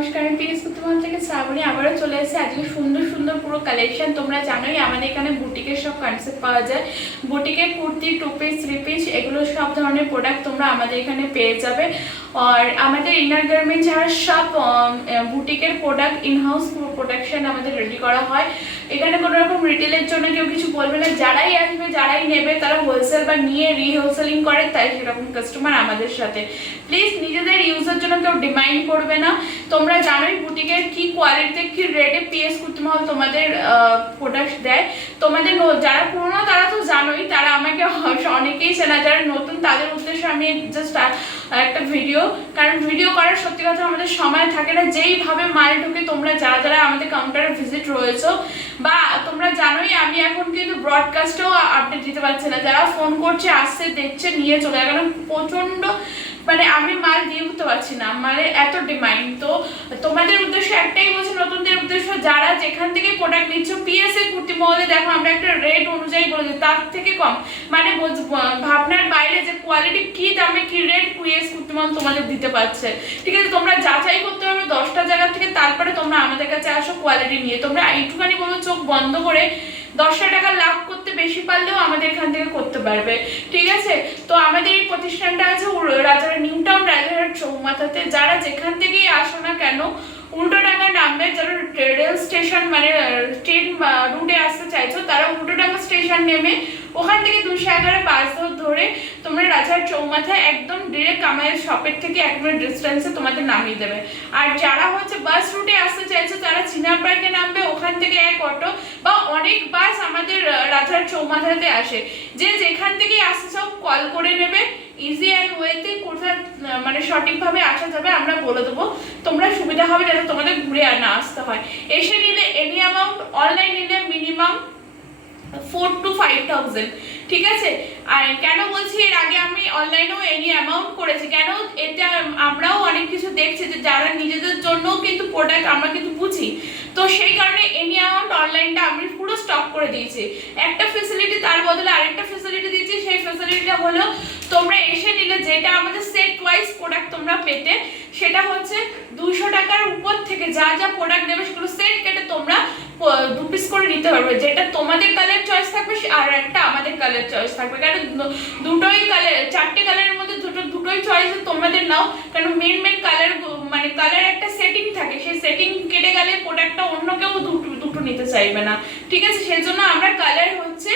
নমস্কার, আমি পিএস কুতুমল থেকে শ্রাবণী আবারও চলে এসেছি আজকে সুন্দর সুন্দর পুরো কালেকশন। তোমরা জানোই আমাদের এখানে বুটিকের সব কনসেপ্ট পাওয়া যায়। বুটিকের কুর্তি, 2 পিস 3 পিস এগুলো সব ধরনের প্রোডাক্ট তোমরা আমাদের এখানে পেয়ে যাবে। আর আমাদের ইনার গার্মেন্ট ছাড়া সব বুটিকের প্রোডাক্ট ইনহাউস প্রোডাকশন আমাদের রেডি করা হয়। এখানে কোনো রকম রিটেলের জন্য কেউ কিছু বলবে না, যারাই আসবে যারাই নেবে তারা হোলসেল বা নিয়ে রিহোলসেলিং করে, তাই সেরকম কাস্টমার আমাদের সাথে। প্লিজ নিজেদের ইউজের জন্য কেউ ডিমান্ড করবে না। তোমরা জানোই বুটিকের কি কোয়ালিটিতে কি রেটে পিএস কুতুমল তোমাদের প্রোডাক্ট দেয়। তোমাদের যারা পুরনো তারা তো জানোই, তারা আমাকে অনেকেই চেনা, যারা নতুন তাদের উদ্দেশ্যে আমি জাস্ট একটা ভিডিও, কারণ ভিডিও করার সত্যি কথা আমাদের সময় থাকে না। যেইভাবে মাল ঢুকে তোমরা যারা যারা আমাদের কাউন্টারে ভিজিট রয়েছো বা তোমরা জানোই আমি এখন কিন্তু ব্রডকাস্টেও আপডেট দিতে পারছি না। যারা ফোন করছে, আসছে, দেখছে, নিয়ে চলে যায়, কারণ প্রচণ্ড মানে আমি মাল দিয়ে উঠতে পারছি না, মানে এত ডিমান্ড। তো তোমাদের উদ্দেশ্য একটাই বলছি, নতুনদের উদ্দেশ্য যারা যেখান থেকে প্রোডাক্ট নিচ্ছ পিএস এ কুর্তি মহলে দেখো আমরা একটা রেট অনুযায়ী বলেছি, তার থেকে কম মানে ভাবনার বাইরে যে কোয়ালিটি কি দামে কি রেট পিএস কুর্তি মহল তোমাদের দিতে পারছে। ঠিক আছে, তোমরা যাচাই করতে হবে 10টা জায়গা থেকে, তারপরে তোমরা আমাদের কাছে আসো কোয়ালিটি নিয়ে। তোমরা এইটুখানি বলো চোখ বন্ধ করে 10টা টাকা লাভ করতে বেশি পারলেও আমাদের এখান থেকে করতে পারবে। ঠিক আছে, তো আমাদের এই প্রতিষ্ঠানটা আছে রাজার নিউ টাউন রাজারহাট চৌমাথাতে। যারা যেখান থেকেই আসো না কেন উল্টোডাঙ্গা নামবে, যারা রেল স্টেশন মানে ট্রেন রুটে আসতে চাইছো তারা উল্টোডাঙ্গা স্টেশন নেমে ওখান থেকে 211 বাস ধরে তোমরা রাজার চৌমাথায় একদম ডিরেক্ট আমাদের শপের থেকে 1 মিনিট ডিস্টেন্সে তোমাদের নামিয়ে দেবে। আর যারা হচ্ছে বাস রুটে আসতে চাইছো তারা চিনারপাড়কে নামবে, ওখান থেকে এক অটো বা অনেক বাস আমাদের রাজার চৌমাথাতে আসে। যে যেখান থেকে আসতে চাও কল করে নেবে, ইজি অ্যান্ড ওয়েতে কোথায় মানে সঠিকভাবে আসা যাবে আমরা বলে দেবো, তোমরা সুবিধা হবে যাতে তোমাদের ঘুরে না আসতে হয়। এসে নিলে এনি অ্যামাউন্ট, অনলাইন নিলে মিনিমাম 4 to 5,000। ঠিক আছে, আর কেন বলছি এর আগে আমি অনলাইনেও এনি অ্যামাউন্ট করেছি, কেন এটা আমরাও অনেক কিছু দেখছি যে যারা নিজেদের জন্যও কিন্তু প্রোডাক্ট আমরা কিন্তু বুঝি, তো সেই কারণে এনি অ্যামাউন্ট অনলাইনটা আমি পুরো স্টপ করে দিয়েছি। একটা ফ্যাসিলিটি তার বদলে আরেকটা ফ্যাসিলিটি দিয়েছি, সেই ফ্যাসিলিটিটা হলো তোমরা এসে নিলে যেটা আমাদের সেট ওয়াইজ প্রোডাক্ট তোমরা পেতে, সেটা হচ্ছে 200 টাকার উপর থেকে যা যা প্রোডাক্ট নেবে সেগুলো সেট কেটে তোমরা 2 পিস করে নিতে পারবে। যেটা তোমাদের কালার চয়েস থাকবে আর একটা আমাদের কালার চয়েস থাকবে, কারণ দুটোই কালার, 4টে কালারের মধ্যে দুটোই চয়েস তোমাদের নাও, কারণ মেন কালার মানে কালার একটা সেটিং থাকে, সেই সেটিং কেটে গেলে প্রোডাক্টটা অন্য কেউ দুটো নিতে চাইবে না। ঠিক আছে, সেই জন্য আমরা কালার হচ্ছে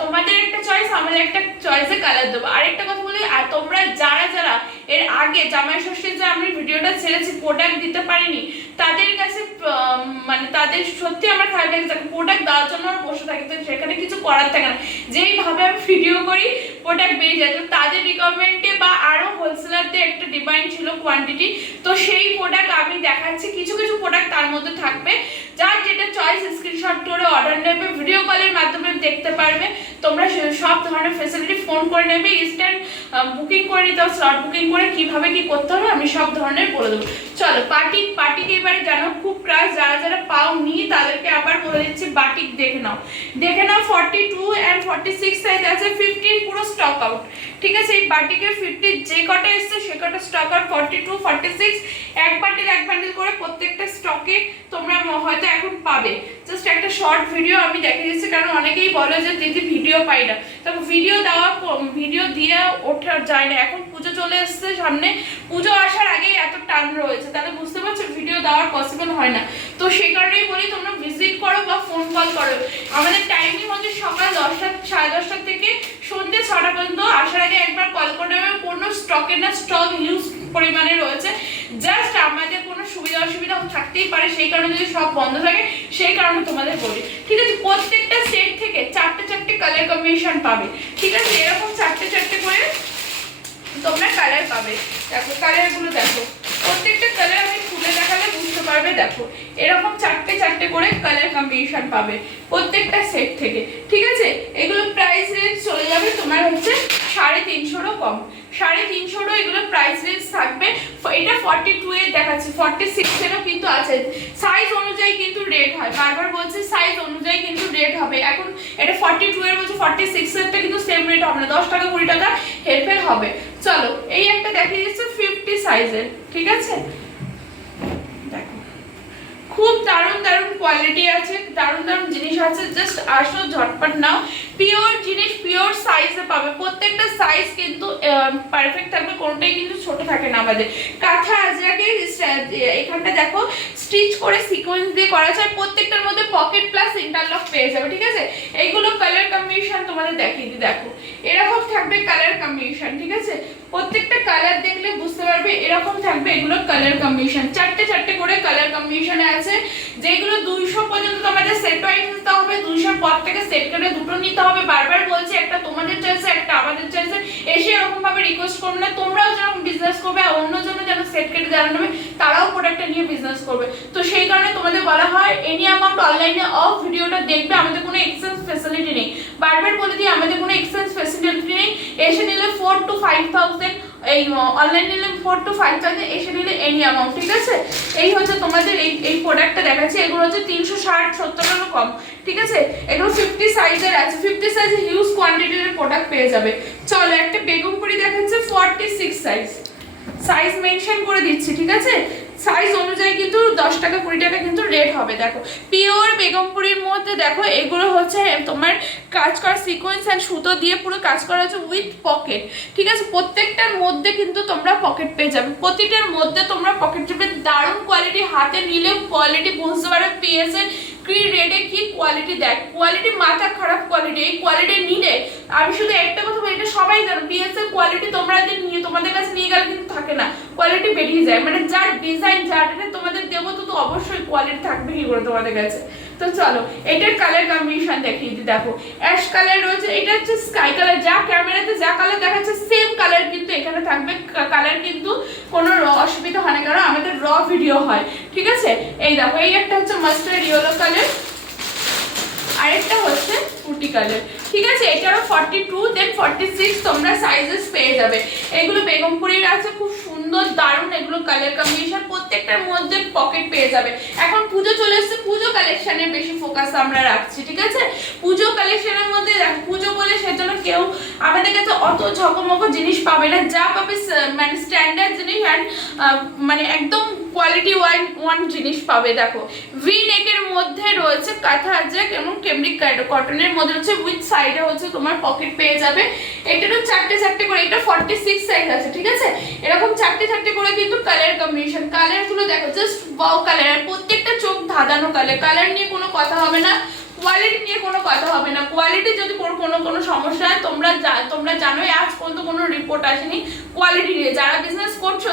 তোমাদের একটা চয়েস আমাদের একটা চয়েসে কালার দেবো। আরেকটা কথা বলি, আর তোমরা যারা যারা এর আগে জামাই ষষ্ঠীর যে আমি ভিডিওটা ছেড়েছি প্রোডাক্ট দিতে পারিনি, তাদের কাছে মানে তাদের সত্যি আমার খারাপ লাগে, প্রোডাক্ট দেওয়ার জন্য আমরা বসে থাকি, তো সেখানে কিছু করার থাকে না। যেইভাবে আমি ভিডিও করি প্রোডাক্ট বেরিয়ে যায়, তো তাদের রিকোয়ারমেন্টে বা আরও হোলসেলারদের একটা ডিমান্ড ছিল কোয়ান্টিটি, তো সেই প্রোডাক্ট আমি দেখাচ্ছি। কিছু কিছু প্রোডাক্ট তার মধ্যে থাকবে, যার যেটা চয়েস স্ক্রিনশট করে অর্ডার নেবে, ভিডিও কলের মাধ্যমে দেখতে পারবে। তোমরা সব ধরনের ফ্যাসিলিটি ফোন করে নেবে, ইনস্ট্যান্ট বুকিং করে নিতে হবে, স্লট বুকিং করে কিভাবে কি করতে হবে আমি সব ধরনের বলে দেবো। চলো বাটিক এবারে জানো খুব ক্রাশ, যারা যারা পাওনি তাদেরকে আবার বলে দিচ্ছি বাটিক দেখে নাও 42 and 46 সাইজ আছে, 15 পুরো স্টক আউট। ঠিক আছে, এই বাটিকের 50 যে কটা এসছে সে কটা স্টক আউট, 42 46 এক বান্ডিল করে প্রত্যেকটা স্টকে তোমরা হয়তো এখন পাবে। জাস্ট একটা শর্ট ভিডিও আমি দেখে দিচ্ছি, কারণ অনেকেই বলে যে দিদি ভিডিও পাই না, তখন ভিডিও দিয়ে ওঠা যায় না। এখন পুজো চলে এসছে সামনে, পুজো আসার আগেই এত টান রয়েছে, তাহলে বুঝতে পারছো ভিডিও দেওয়ার পসিবল হয় না। তো সেই কারণেই বলি তোমরা ভিজিট করো বা ফোন কল করো। আমাদের টাইমিং হচ্ছে সকাল 10টা 10:30 থেকে সন্ধ্যে 6টা পর্যন্ত। আসার আগে একবার কল করে নেবে, কোনো স্টকের না স্টক হিউজ পরিমাণে রয়েছে, জাস্ট আমাদের কোনো সুবিধা অসুবিধা থাকতেই পারে, সেই কারণে যদি সব বন্ধ থাকে সেই কারণে তোমাদের বলি। ঠিক আছে, প্রত্যেকটা সেট থেকে 4টে কালার কম্বিনেশন পাবে। ঠিক আছে, এরকম 4টে করে তোমরা কালার পাবে। দেখো কালারগুলো দেখো, প্রত্যেকটা কালার আমি খুলে দেখালে বুঝতে পারবে। দেখো এরকম 4টে করে কালার কম্বিনেশন পাবে প্রত্যেকটা সেট থেকে। ঠিক আছে, এগুলো প্রাইস রেঞ্জ চলে যাবে তোমার হচ্ছে 350 কম, 350 এগুলো প্রাইস রেঞ্জ থাকবে। এটা 42 এর দেখাচ্ছি, 46 এরও কিন্তু আছে। সাইজ অনুযায়ী কিন্তু রেট হয়, বারবার বলছি সাইজ অনুযায়ী কিন্তু রেট হবে। এখন এটা 42 এর বলছে, 46 এরটা কিন্তু সেম রেট হবে না, 10 টাকা 20 টাকা হেরফের হবে। চলো এই একটা দেখিয়ে দিচ্ছি 50 সাইজের। ঠিক আছে, খুব দারুণ দারুণ কোয়ালিটি আছে, দারুণ দারুণ জিনিস আছে, জাস্ট আসো ঝটপট নাও। পিওর জিনিস, পিওর সাইজে পাবে, প্রত্যেকটা সাইজ কিন্তু পারফেক্ট থাকবে, কোনোটাই কিন্তু ছোট থাকে না আমাদের। কাঁথা আজরাকে এখানটা দেখো স্টিচ করে সিকোয়েন্স দিয়ে করা আছে, প্রত্যেকটার মধ্যে পকেট প্লাস ইন্টারলক পেয়ে যাবে, ঠিক আছে। এইগুলো কালার কম্বিনেশন তোমাদের দেখিয়ে দিই, দেখো এরকম থাকবে কালার কম্বিনেশন, ঠিক আছে। প্রত্যেকটা কালার দেখলে বুঝতে পারবে এরকম থাকবে এগুলো কালার কম্বিনেশন, চারটে চারটে করে কালার কম্বিনেশনে আছে, যেগুলো 200 পর্যন্ত তোমাদের সেট ওয়াইজ নিতে হবে, 200 পর থেকে সেট করে দুটো নিতে হবে। বারবার বলছি, একটা তোমাদের চয়েসে একটা আমাদের চয়েসে, এসে এরকম ভাবে রিকোয়েস্ট করবে না, তোমরাও যেরকম বিজনেস করবে আর অন্যজনও যেন সেট কেটে যারা নেবে তারাও প্রোডাক্টটা নিয়ে বিজনেস করবে। তো সেই কারণে তোমাদের বলা হয় এনি অ্যামাউন্ট অনলাইনে অফ ভিডিওটা দেখবে, আমাদের কোনো এক্সচেঞ্জ ফ্যাসিলিটি নেই। বারবার বলে দিই আমাদের কোনো এক্সচেঞ্জ ফ্যাসিলিটি নেই। এসে নিলে 4 to 5,000, এই অনলাইন নিলে 4 to 5,000, এসে নিলে এনি অ্যামাউন্ট, ঠিক আছে। এই হচ্ছে তোমাদের এই প্রোডাক্টটা দেখাচ্ছি, এগুলো হচ্ছে 360-70 কম, ঠিক আছে। এগুলো 50 সাইজের আছে, 50 সাইজের হিউজ কোয়ান্টিটির প্রোডাক্ট পেয়ে যাবে। চলো একটা বেগমপুরি দেখাচ্ছে 46 সাইজ মেনশন করে দিচ্ছি, ঠিক আছে। সাইজ অনুযায়ী কিন্তু 10 টাকা 20 টাকা কিন্তু রেট হবে। দেখো পিওর বেগমপুরির মধ্যে দেখো এগুলো হচ্ছে তোমার কাজ করা সিকোয়েন্স এন্ড সুতো দিয়ে পুরো কাজ করা আছে উইথ পকেট, ঠিক আছে। প্রত্যেকটার মধ্যে কিন্তু তোমরা পকেট পেয়ে যাবে, প্রতিটার মধ্যে তোমরা পকেট পাবে। দারুণ কোয়ালিটি, হাতে নিলে কোয়ালিটি বুঝতে পারবে পিএসএ কি রেটে কি কোয়ালিটি দেয়, কোয়ালিটি মাথা খারাপ কোয়ালিটি। এই কোয়ালিটি নিলে আমি শুধু একটা কথা বলি, এটা সবাই জানো, পিএসএ কোয়ালিটি তোমরা নিয়ে তোমাদের কাছে নিয়ে গেলে কিন্তু থাকে না, কোয়ালিটি বেরিয়ে যায়। মানে যার ডিজাইন যাটা তোমাদের দেবো তো অবশ্যই কোয়ালিটি থাকবে কি করে তোমাদের কাছে। তো চলো এটার কালার কম্বিনেশন দেখিয়ে দিই, দেখো অ্যাশ কালার রয়েছে, এটা হচ্ছে স্কাই কালার, যা ক্যামেরাতে যা কালার দেখাচ্ছে সেম কালার কিন্তু এখানে থাকবে। কালার কিন্তু কোনো অসুবিধা হয় না, কারণ আমাদের র ভিডিও হয়, ঠিক আছে। এই দেখো এই একটা হচ্ছে মাস্টার্ড ইয়েলো কালার, আরেকটা হচ্ছে ফুটি কালার, ঠিক আছে। এটারও 42 দেন 46 তোমরা সাইজেস পেয়ে যাবে। এগুলো বেগমপুরির আছে, খুব সুন্দর দারুণ এগুলো কালার কম্বিনেশন, প্রত্যেকটার মধ্যে পকেট পেয়ে যাবে। এখন পুজো চলে এসেছে, পুজো কালেকশনে বেশি ফোকাস আমরা রাখছি, ঠিক আছে। পুজো কালেকশনের মধ্যে পুজো বলে সেজন্য কেউ আমাদের কাছে অত ঝকমক জিনিস পাবে না, যা পাবে মানে স্ট্যান্ডার্ড জিনিস অ্যান্ড মানে একদম কোয়ালিটি ওয়ান জিনিস পাবে। দেখো ভি নেকের মধ্যে রয়েছে কাঁথা আজরাক এবং কেমব্রিক কটনের মধ্যে রয়েছে, উইথ সাইডে হচ্ছে তোমার পকেট পেয়ে যাবে। এটারও চারটে চারটে করে, এটা 46 সাইজ আছে, ঠিক আছে। এরকম চারটে চারটে করে কিন্তু কালার কম্বিনেশন, কালার গুলো দেখো জাস্ট ওয়াও কালার, আর প্রত্যেকটা চোখ ধাঁধানো কালার। কালার নিয়ে কোনো কথা হবে না, কোয়ালিটি নিয়ে কোনো কথা হবে না। কোয়ালিটি যদি কোনো সমস্যা হয় তোমরা জানোই আজ পর্যন্ত কোনো রিপোর্ট আসেনি কোয়ালিটি নিয়ে। যারা বিজনেস করছো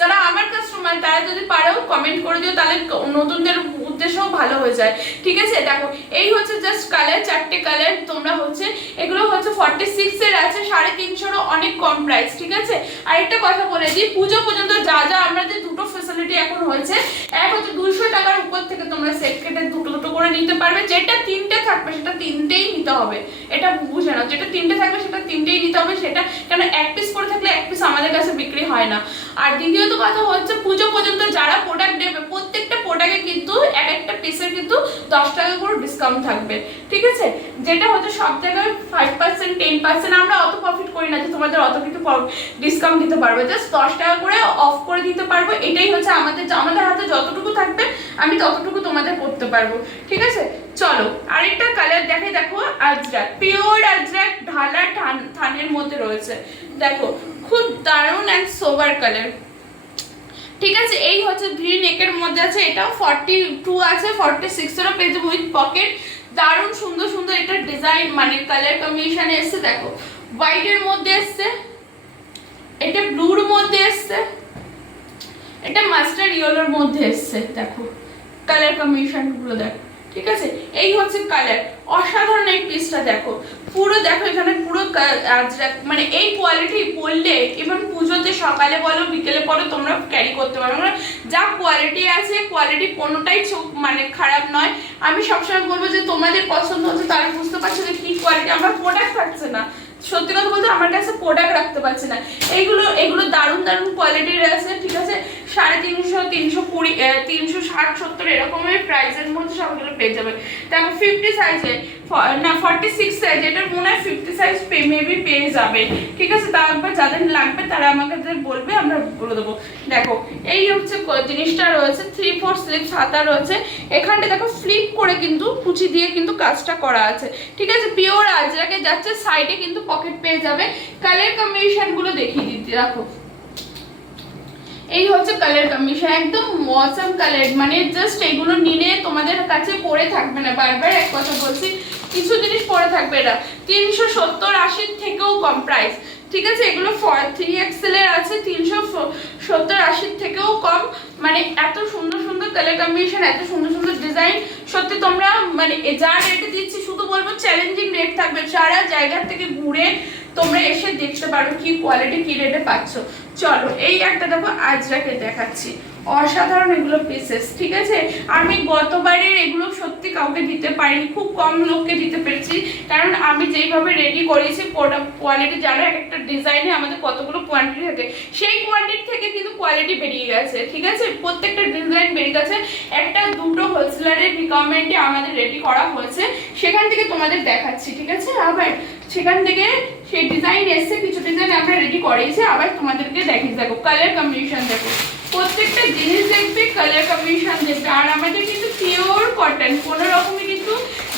যারা আমার কাস্টমার তারা যদি পারো কমেন্ট করে দিও, তাহলে নতুনদের উদ্দেশ্যও ভালো হয়ে যায়, ঠিক আছে। দেখো এই হচ্ছে জাস্ট কালার, চারটে কালার তোমরা হচ্ছে, এগুলো হচ্ছে 46 এর আছে, 350 অনেক কম প্রাইস, ঠিক আছে। আর একটা কথা বলে দিই, পুজো পর্যন্ত যা আমাদের দুটো ফ্যাসিলিটি এখন হয়েছে, এক হচ্ছে 200 টাকার উপর থেকে তোমরা সেট কেটে দুটো দুটো করে নিতে পারবে, যেটা তিনটে থাকবে সেটা তিনটেই নিতে হবে, এটা বুঝে নাও, যেটা তিনটে থাকবে সেটা তিনটেই নিতে হবে। সেটা কেন এক পিস করে থাকলে এক পিস আমাদের কাছে বিক্রি হয় না। আর দ্বিতীয়ত কথা হচ্ছে পুজো পর্যন্ত যারা প্রোডাক্ট নেবে প্রত্যেকটা প্রোডাক্টে কিন্তু এক একটা পিসের কিন্তু 10 টাকা করে ডিসকাউন্ট থাকবে, ঠিক আছে। যেটা হচ্ছে সব জায়গায় 5% 10%, আমরা অত প্রফিট করি না যে তোমাদের অত কিছু ডিসকাউন্ট দিতে পারবো, জাস্ট 10 টাকা করে অফ করে দিতে পারবো। এটাই হচ্ছে আমাদের হাতে যতটুকু থাকবে আমি ততটুকু তোমাদের করতে পারবো, ঠিক আছে। চলো আরেকটা কালার দেখে, দেখো আজরাক, পিওর আজরাক ঢালা থানের মধ্যে রয়েছে, দেখো খুব দারুণ অ্যান্ড সোবার কালার, ঠিক আছে। এই হচ্ছে ভি নেকের মধ্যে আছে, এটাও 42 আছে, 46 এরও পেয়ে যাবে উইথ পকেট। দারুণ সুন্দর সুন্দর এটা ডিজাইন মানে কালার কম্বিনেশনে এসছে, দেখো হোয়াইটের মধ্যে এসছে, এটা ব্লুর মধ্যে এসছে, এটা মাস্টার্ড ইয়েলোর মধ্যে এসছে, দেখো কালার কম্বিনেশন গুলো দেখো, ঠিক আছে। এই হচ্ছে কালার, অসাধারণ এই পিসটা দেখো, পুরো দেখো এখানে পুরো আজরাক, মানে এই কোয়ালিটি পরলে ইভেন পুজোতে সকালে বলো বিকেলে বলো তোমরা ক্যারি করতে পারো, মানে যা কোয়ালিটি আছে কোয়ালিটি কোনোটাই মানে খারাপ নয়। আমি সবসময় বলবো যে তোমাদের পছন্দ হচ্ছে, তারা বুঝতে পারছো যে কি কোয়ালিটি, আমার প্রোডাক্ট থাকছে না, সত্যি কথা বলতে আমার কাছে প্রোডাক্ট রাখতে পারছি না। এগুলো দারুণ দারুণ কোয়ালিটির আছে, ঠিক আছে। 350, 320, 360, 70 এরকমের প্রাইসের মধ্যে সবগুলো পেয়ে যাবে। দেখো 50 সাইজে না 46 সাইজ, এটার মনে হয় 50 সাইজ মেবি পেয়ে যাবে, ঠিক আছে। তারপর যাদের লাগবে তারা আমাকে বলবে, আমরা বলে দেবো। দেখো এই হচ্ছে জিনিসটা রয়েছে, 3/4 স্লিভস হাতা রয়েছে। এখানটা দেখো ফ্লিপ করে কিন্তু কুচি দিয়ে কিন্তু কাজটা করা আছে, ঠিক আছে। পিওর আজরাকে যাচ্ছে, সাইডে কিন্তু পকেট পেয়ে যাবে। কালার কম্বিনেশন গুলো দেখিয়ে দিচ্ছি, দেখো এই হচ্ছে কালার কম্বিনেশন, একদম মসম কালার, মানে জাস্ট এগুলো নিলে তোমাদের কাছে পরে থাকবে না। বারবার এক কথা বলছি, কিছু জিনিস পরে থাকবে না। 370-80 থেকেও কম প্রাইস, ঠিক আছে। এগুলো 3XL এর আছে, 370-80 থেকেও কম। মানে এত সুন্দর সুন্দর কালার কম্বিনেশন, এত সুন্দর সুন্দর ডিজাইন, সত্যি তোমরা মানে যা রেটে দিচ্ছি শুধু বলবো চ্যালেঞ্জিং রেট থাকবে। সারা জায়গা থেকে ঘুরে তোমরা এসে দেখতে পারো কি কোয়ালিটি কি রেটে পাচ্ছ। চলো এই একটা দেখো আজরাকে দেখাচ্ছি, অসাধারণ এগুলো পিসেস, ঠিক আছে। আমি গতবারের এগুলো সত্যি কাউকে দিতে পারিনি, খুব কম লোককে দিতে পেরেছি, কারণ আমি যেইভাবে রেডি করেছি কোয়ালিটি জানো, এক একটা ডিজাইনে আমাদের কতগুলো কোয়ান্টিটি থাকে, সেই কোয়ান্টিটি থেকে কিন্তু কোয়ালিটি বেরিয়ে গেছে, ঠিক আছে। প্রত্যেকটা ডিজাইন বেরিয়ে গেছে। একটা দুটো হোলসেলারের রিকোয়ারমেন্টে আমাদের রেডি করা হয়েছে, সেখান থেকে তোমাদের দেখাচ্ছি, ঠিক আছে। আবার সেখান থেকে সেই ডিজাইন এসছে, কিছু ডিজাইন আমরা রেডি করেছি, আবার তোমাদেরকে দেখিয়ে। দেখো কালার কম্বিনেশন, দেখো প্রত্যেকটা জিনিস দেখবে, কালার কম্বিনেশন দেখবে। আর আমাদের কিন্তু পিওর কটন, কোনো রকমই কিন্তু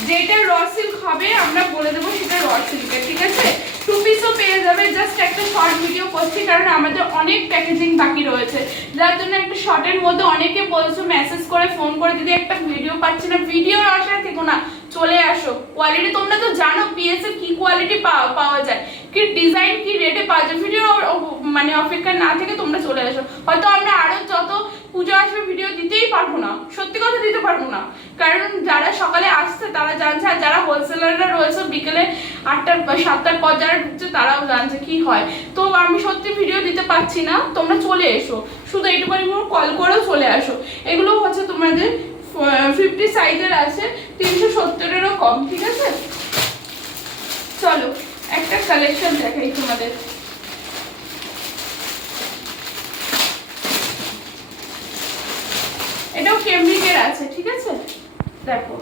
যেটা র সিল্ক হবে আমরা বলে দেবো সেটা র সিল্কের, ঠিক আছে। 2 পিসও পেয়ে যাবে। জাস্ট একটা শর্ট ভিডিও করছি কারণ আমাদের অনেক প্যাকেজিং বাকি রয়েছে, যার জন্য একটা শর্টের মধ্যে অনেকে বলছো মেসেজ করে ফোন করে, দিদি একটা ভিডিও পাচ্ছি না, ভিডিওর আশায় থেকো না, চলে আসো। কোয়ালিটি তোমরা তো জানো পিএস এর কি কোয়ালিটি পাওয়া যায়, কি ডিজাইন কি রেটে পাওয়া যায়, ভিডিও মানে অপেক্ষা না থেকে তোমরা চলে আসো। হয়তো আমরা আরো যত পুজো আসবে ভিডিও দিতেই পারবো না, সত্যি কথা দিতে পারবো না, কারণ যারা সকালে আসছে তারা জানছে, আর যারা হোলসেলাররা রয়েছে বিকেলে 8টা 7টার পর যারা ঢুকছে তারাও জানছে কি হয়। তো আমি সত্যি ভিডিও দিতে পারছি না, তোমরা চলে এসো, শুধু এইটুকুনি কল করেও চলে আসো। এগুলো হচ্ছে তোমাদের 50 সাইজের আছে, 370-এরও কম, ঠিক আছে। চলো একটা কালেকশন দেখাই তোমাদের। এটাও কেমব্রিকের আছে, ঠিক আছে। দেখো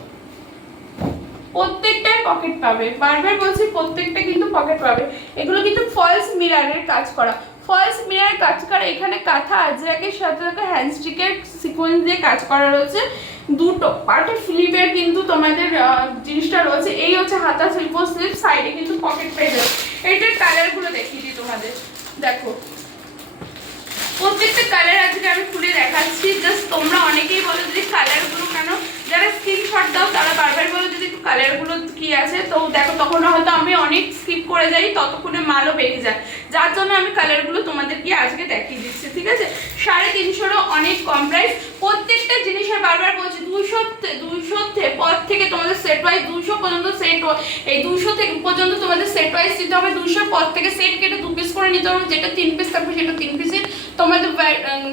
প্রত্যেকটাই পকেট পাবে, বারবার বলছি প্রত্যেকটা কিন্তু পকেট পাবে। এগুলো কিন্তু ফলস মিররের কাজ করা, ফলস মিরর কাজ করা। এখানে কাঁথা আজরাকের সাথে হ্যান্ডস্টিকের সিকোয়েন্স দিয়ে কাজ করা রয়েছে। দুটো পার্টে ফ্লিপের কিন্তু তোমাদের জিনিসটা রয়েছে। এই হচ্ছে হাতা স্লিপ, সাইডে কিন্তু পকেট পেয়ে যাবে। এটার কালারগুলো দেখিয়ে দিই তোমাদের, দেখো প্রত্যেকটা কালার আজকে আমি খুলে দেখাচ্ছি। জাস্ট তোমরা অনেকেই বলো যদি কালারগুলো কেন, যারা স্ক্রিনশট দাও তারা বারবার বলো যদি একটু কালারগুলো কি আছে, তো দেখো তখন হয়তো আমি অনেক স্কিপ করে যাই, ততক্ষণে মালও বেরিয়ে যায়, যার জন্য আমি কালারগুলো তোমাদেরকে আজকে দেখিয়ে দিচ্ছি, ঠিক আছে। 350-এরও অনেক কম প্রাইস। প্রত্যেকটা জিনিসের বারবার বলছি 200 পর থেকে তোমাদের সেট ওয়াইজ 200 পর্যন্ত সেট, এই 200 থেকে পর্যন্ত তোমাদের সেট ওয়াইজ দিতে হবে। 200 পর থেকে সেট কেটে 2 পিস করে নিতে হবে, যেটা 3 পিস থাকবে সেটা 3 পিসের তোমাদের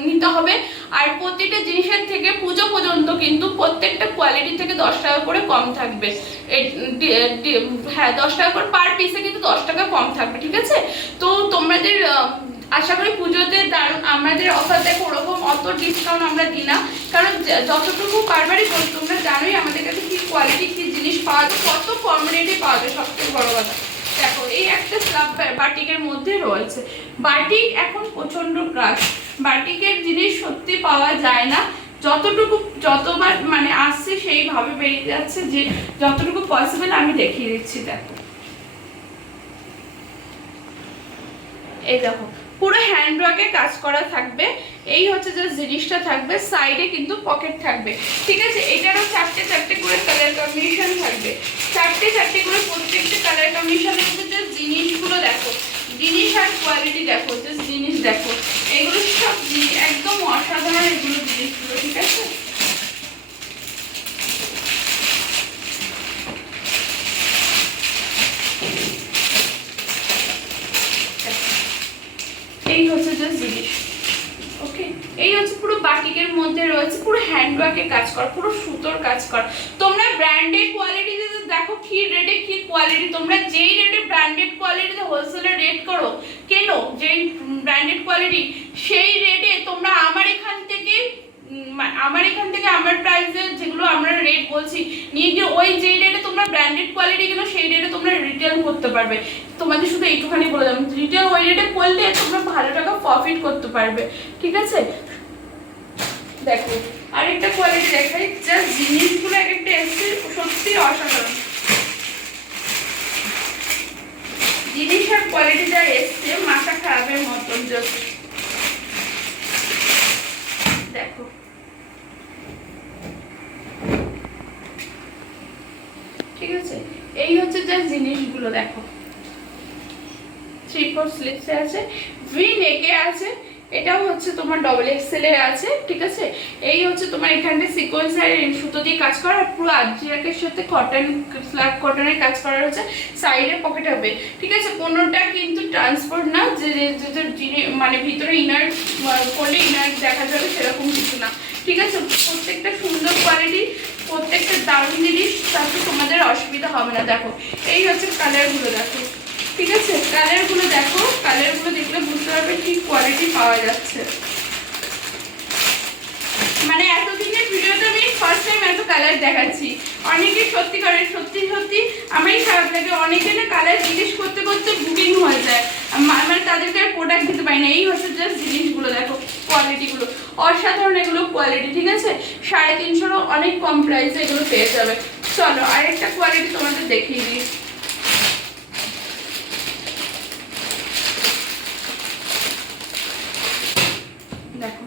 নিতে হবে। আর প্রত্যেকটা জিনিসের থেকে পুজো পর্যন্ত কিন্তু প্রত্যেকটা কোয়ালিটি থেকে 10 টাকা করে কম থাকবে। হ্যাঁ 10 টাকা করে পার পিসে কিন্তু 10 টাকা কম থাকবে, ঠিক আছে। তো তোমাদের আশা করি পুজোতে দারুণ আমাদের অফার দেখো, ওরকম অত ডিসকাউন্ট আমরা দিই না, কারণ যতটুকু বারবারই বলি তোমরা জানোই আমাদের কাছে কি কোয়ালিটি কি জিনিস পাওয়া যায়, কত কম রেটে পাওয়া যায়, সবথেকে বড় কথা। দেখো এই একটা স্লাব বাটিকের মধ্যে রয়েছে। বাটিক এখন প্রচন্ড ক্রাশ, বাটিকের জিনিস সত্যি পাওয়া যায় না। যতবার মানে আসছে সেইভাবে বেরিয়ে যাচ্ছে, যে যতটুকু পসিবল আমি দেখিয়ে দিচ্ছি। দেখো এই দেখো পুরো হ্যান্ড ওয়ার্কে কাজ করা থাকবে। এই হচ্ছে যে জিনিসটা থাকবে, সাইডে কিন্তু পকেট থাকবে, ঠিক আছে। এটারও 4টে করে কালার কম্বিনেশন থাকবে, 4টে করে প্রত্যেকটা কালার কম্বিনেশনের মধ্যে যে জিনিসগুলো দেখো, জিনিস আর কোয়ালিটি দেখো, যে জিনিস দেখো, এগুলো সব একদম অসাধারণ এগুলো জিনিসগুলো, ঠিক আছে। এই হচ্ছে যে জিনিস, ওকে। এই হচ্ছে পুরো বাটিকের মধ্যে রয়েছে, পুরো হ্যান্ডওয়ার্কে কাজ করা, পুরো সুতোর কাজ করা। তোমরা ব্র্যান্ডেড কোয়ালিটি দেখো কি রেটে কি কোয়ালিটি, তোমরা যেই রেটে ব্র্যান্ডেড কোয়ালিটিতে হোলসেলে রেট করো, কেন যেই ব্র্যান্ডেড কোয়ালিটি সেই রেটে তোমরা আমার এখান থেকে আমার প্রাইসে যেগুলো আমরা রেট বলছি নিয়ে গিয়ে ওই যে রেটে তোমরা ব্র্যান্ডেড কোয়ালিটি কিনো সেই রেটে তোমরা রিটেল করতে পারবে। তোমাদের শুধু এইটুখানি বলে দাম, রিটেল ওই রেটে করলে তোমরা ভালো টাকা প্রফিট করতে পারবে, ঠিক আছে। দেখো আরেকটা কোয়ালিটি দেখাই, জাস্ট জিনিসগুলো এক একটা এসছে সত্যি অসাধারণ, জিনিস আর কোয়ালিটিটা এসছে মাথা খারাপের মতন। জাস্ট দেখো ঠিক আছে, এই হচ্ছে জাস্ট জিনিসগুলো। দেখো 3/4 স্লিভসে আছে, ভি নেকে আছে, এটাও হচ্ছে তোমার ডবল এক্সেল এর আছে, ঠিক আছে। এই হচ্ছে তোমার এখানে সিকোয়েন্সের সুতো দিয়ে কাজ করা, পুরো আজরাকের সাথে কটন স্ল্যাব কটনের কাজ করা হচ্ছে, সাইডে পকেট হবে, ঠিক আছে। কোনোটা কিন্তু ট্রান্সপোর্ট না যে মানে ভিতরে ইনার করলে ইনার দেখা যাবে সেরকম কিছু না, ঠিক আছে। প্রত্যেকটা সুন্দর কোয়ালিটি, প্রত্যেকটা দারুণ জিনিস, তাতে তোমাদের অসুবিধা হবে না। দেখো এই হচ্ছে কালারগুলো, দেখো ঠিক আছে, কালারগুলো দেখো, কালারগুলো দেখলে বুঝতে পারবে কি কোয়ালিটি পাওয়া যাচ্ছে। মানে এতদিনের ভিডিওতে আমি ফার্স্ট টাইম এত কালার দেখাচ্ছি। অনেকে সত্যি করে সত্যি আমারই খারাপ লাগে, অনেকে না কালার জিজ্ঞেস করতে করতে বুকিং হয়ে যায়, মানে তাদেরকে আর প্রোডাক্ট দিতে পারি না। এই হচ্ছে জাস্ট জিনিসগুলো, দেখো কোয়ালিটিগুলো অসাধারণ, এগুলো কোয়ালিটি, ঠিক আছে। 350 অনেক কম প্রাইসে এগুলো পেয়ে যাবে। চলো আরেকটা কোয়ালিটি তোমাদের দেখিয়ে দিই। দেখো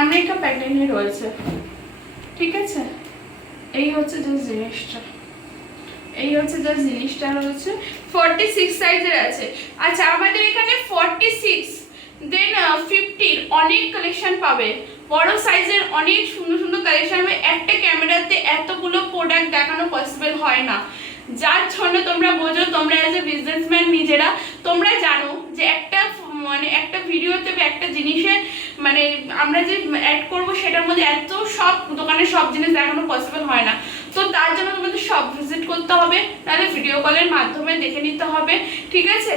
আমেরিকা প্যাটার্নে রয়েছে, ঠিক আছে। এই হচ্ছে জাস্ট জিনিসটা, এই হচ্ছে জাস্ট জিনিসটা রয়েছে 46 সাইজের আছে। আচ্ছা আমাদের এখানে 46 দেন 50 অনেক কালেকশন পাবে, বড় সাইজের অনেক সুন্দর সুন্দর কালেকশন হবে। একটা ক্যামেরাতে এতগুলো প্রোডাক্ট দেখানো পসিবল হয় না, যার জন্য তোমরা বোঝো, তোমরা এজ এ বিজনেসম্যান নিজেরা তোমরা জানো যে একটা মানে একটা ভিডিওতে একটা জিনিসে মানে আমরা যে অ্যাড করবো সেটার মধ্যে এত সব দোকানে সব জিনিস দেখানো পসিবল হয় না। তো তার জন্য তোমাদের সব ভিজিট করতে হবে, তাহলে ভিডিও কলের মাধ্যমে দেখে নিতে হবে, ঠিক আছে।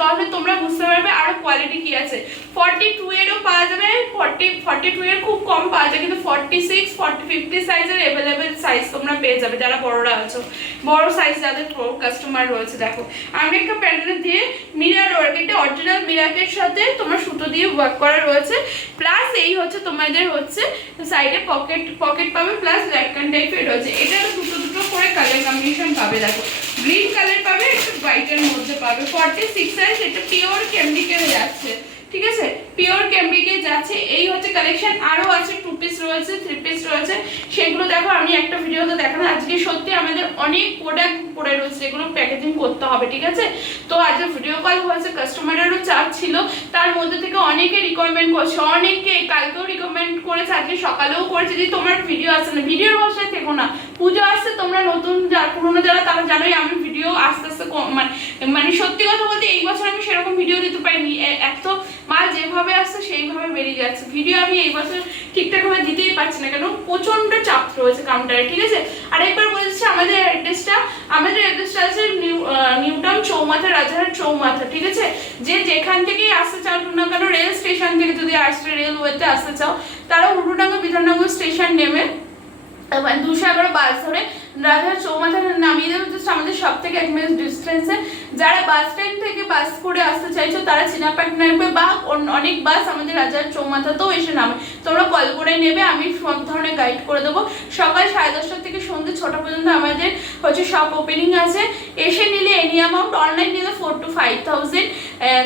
তাহলে তোমরা বুঝতে পারবে আরো কোয়ালিটি কি আছে। 42 এরও পাওয়া যাবে, 42 এর খুব কম পাওয়া যায়, কিন্তু 46, 40, 50 সাইজের অ্যাভেলেবেল সাইজ তোমরা পেয়ে যাবে যারা বড়রা আছো, বড় সাইজ যাদের কাস্টমার রয়েছে। দেখো আমি একটা প্যাটার্ন দিয়ে মিরার ওয়ার্ক, এটা অরিজিনাল মিরাকের সাথে তোমার সুতো দিয়ে ওয়ার্ক করা রয়েছে, প্লাস এই হচ্ছে তোমাদের হচ্ছে সাইডে পকেট পাবে, প্লাস ল্যাটকান টাইপের রয়েছে। এটা দুটো করে কালার কম্বিনেশন পাবে, দেখো গ্রিন কালার পাবে, একটু হোয়াইটের মধ্যে পাবে। 46 সাইজ, এটা পিওর ক্যামব্রিকে যাচ্ছে, ঠিক আছে, পিওর ক্যামব্রিকে যাচ্ছে। এই হচ্ছে কালেকশন, আরো আছে 2 পিস রয়েছে, 3 পিস রয়েছে, সেগুলো দেখো আমি একটা ভিডিওতে দেখানো। আজকে সত্যি আমাদের অনেক প্রোডাক্ট পড়ে রয়েছে, এগুলো প্যাকেজিং করতে হবে, ঠিক আছে। তো আজকে ভিডিও কল হয়েছে, কাস্টমারেরও চাপ ছিল, তার মধ্যে থেকে অনেকে রিকমেন্ড করছে, অনেকে কালকেও রিকমেন্ড করেছে, আজকে সকালেও করেছে যে তোমার ভিডিও আসছে না, ভিডিওর বসায় থেকো না, পুজো আসছে, তোমরা নতুন পুরোনো যারা তারা জানোই আমি ভিডিও আস্তে আস্তে মানে সত্যি কথা বলতে এই বছর আমি সেরকম ভিডিও দিতে পারিনি, এত মাল যেভাবে আসছে সেইভাবে বেরিয়ে যাচ্ছে, ভিডিও আমি এই বছর ঠিকঠাক ভাবে দিতেই পারছি না, কেন প্রচন্ড চাপ রয়েছে কাউন্টারে, ঠিক আছে। আর একবার বলছি আমাদের অ্যাড্রেসটা আছে নিউটাউন চৌমাথা, রাজারহাট চৌমাথা, ঠিক আছে। যে যেখান থেকেই আসতে চাও না কেন, রেল স্টেশন থেকে যদি আসতে রেলওয়েতে আসতে চাও, তারা হুডুডাঙ্গা বিধাননগর স্টেশন নেমে 211 বাস ধরে রাজার চৌমাথা নামিয়ে দেবে, জাস্ট আমাদের সব থেকে 1 মিনিট ডিস্টেন্সে। যারা বাস স্ট্যান্ড থেকে বাস করে আসতে চাইছো তারা চিনাপাট নামবে, বা অনেক বাস আমাদের রাজার চৌমাথাতেও এসে নামে, তোমরা কল করে নেবে, আমি সব ধরনের গাইড করে দেবো। সকাল 10:30 থেকে সন্ধ্যে 6টা পর্যন্ত আমাদের হচ্ছে শপ ওপেনিং আছে। এসে নিলে এনি অ্যামাউন্ট, অনলাইন নিলে 4 to 5,000,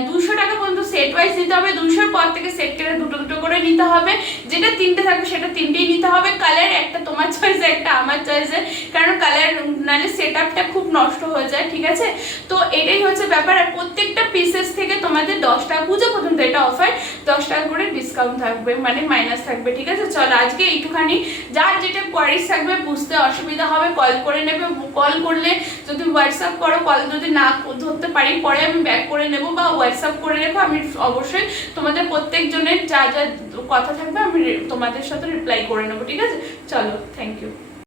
200 টাকা পর্যন্ত সেট ওয়াইজ নিতে হবে, 200-র পর থেকে সেট কেটে দুটো করে নিতে হবে, যেটা 3টে থাকবে সেটা 3টেই নিতে হবে। কালার একটা তোমার চয়েসে, একটা আমার চয়েসে, কারণ কালার নাহলে সেট আপটা খুব নষ্ট হয়ে যায়, ঠিক আছে। তো এটাই হচ্ছে ব্যাপার। আর প্রত্যেকটা পিসেস থেকে তোমাদের 10 টাকা, পুজো পর্যন্ত এটা অফার, 10 টাকা করে ডিসকাউন্ট থাকবে, মানে মাইনাস থাকবে, ঠিক আছে। চলো আজকে এইটুখানি, যার যেটা কোয়ারিজ থাকবে বুঝতে অসুবিধা হবে কল করে নেবে, কল করলে যদি হোয়াটসঅ্যাপ করো, কল যদি না ধরতে পারি পরে আমি ব্যাক করে নেব, বা হোয়াটসঅ্যাপ করে রেখো, আমি অবশ্যই তোমাদের প্রত্যেকজনের যা যা কথা থাকবে আমি তোমাদের সাথে রিপ্লাই করে নেবো, ঠিক আছে। চলো থ্যাংক ইউ।